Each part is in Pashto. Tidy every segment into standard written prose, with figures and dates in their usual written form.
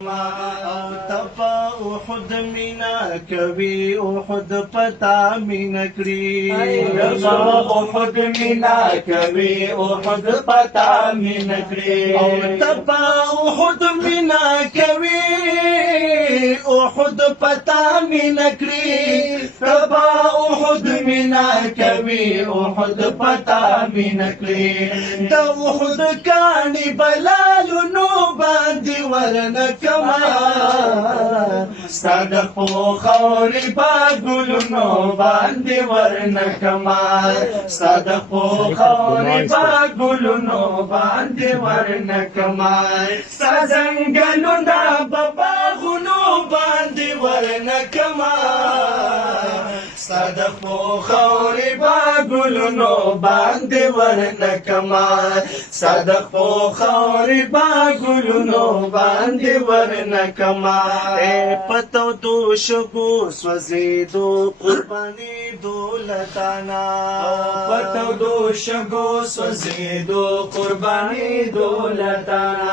او تپا احد مینا کوي احد پتا مینا کړی تپا احد مینا کوي احد پتا مینا کړی او تپا احد مینا کوي احد پتا مینا کړی تپا احد مینا کوي احد پتا مینا کړی د احد کانی بلالو نو باندې ورنکما ستاد خو خوري با ګلونو باندې ورنکما ستاد خو خوري با ګلونو باندې ورنکما سازنګلونه بباغونو باندې ورنکما صدقو خوري با ګلونو باندې ورنکما صدقو خوري با ګلونو باندې ورنکما پتو دو شګو سوځېدو قرباني دولتانا پتو دو شګو سوځېدو قرباني دولتانا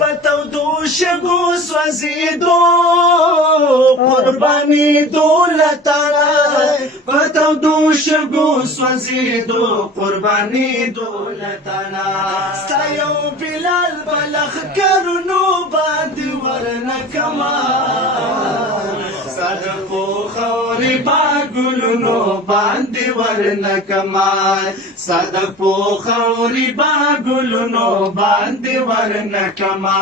پتو دو شګو سوځېدو قرباني دولتانا پتو دو شګو سوځېدو قرباني دولتانا ستا یو بلال بلخ کرنو باندې ورنکما صدقو خوري با ګلونو باندې ورنکما صدقو خوري با ګلونو باندې ورنکما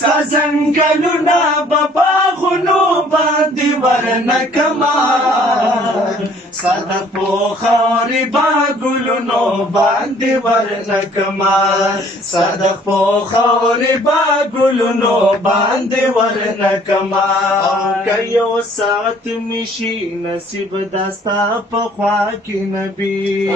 سازنګلونه بباغونو باندې ورنکما صدقو خوري با ګلونو باندې ورنکما صدقو خوري با ګلونو باندې ورنکما که یو ساعت میشي نصیب داستا په خوا کې نبی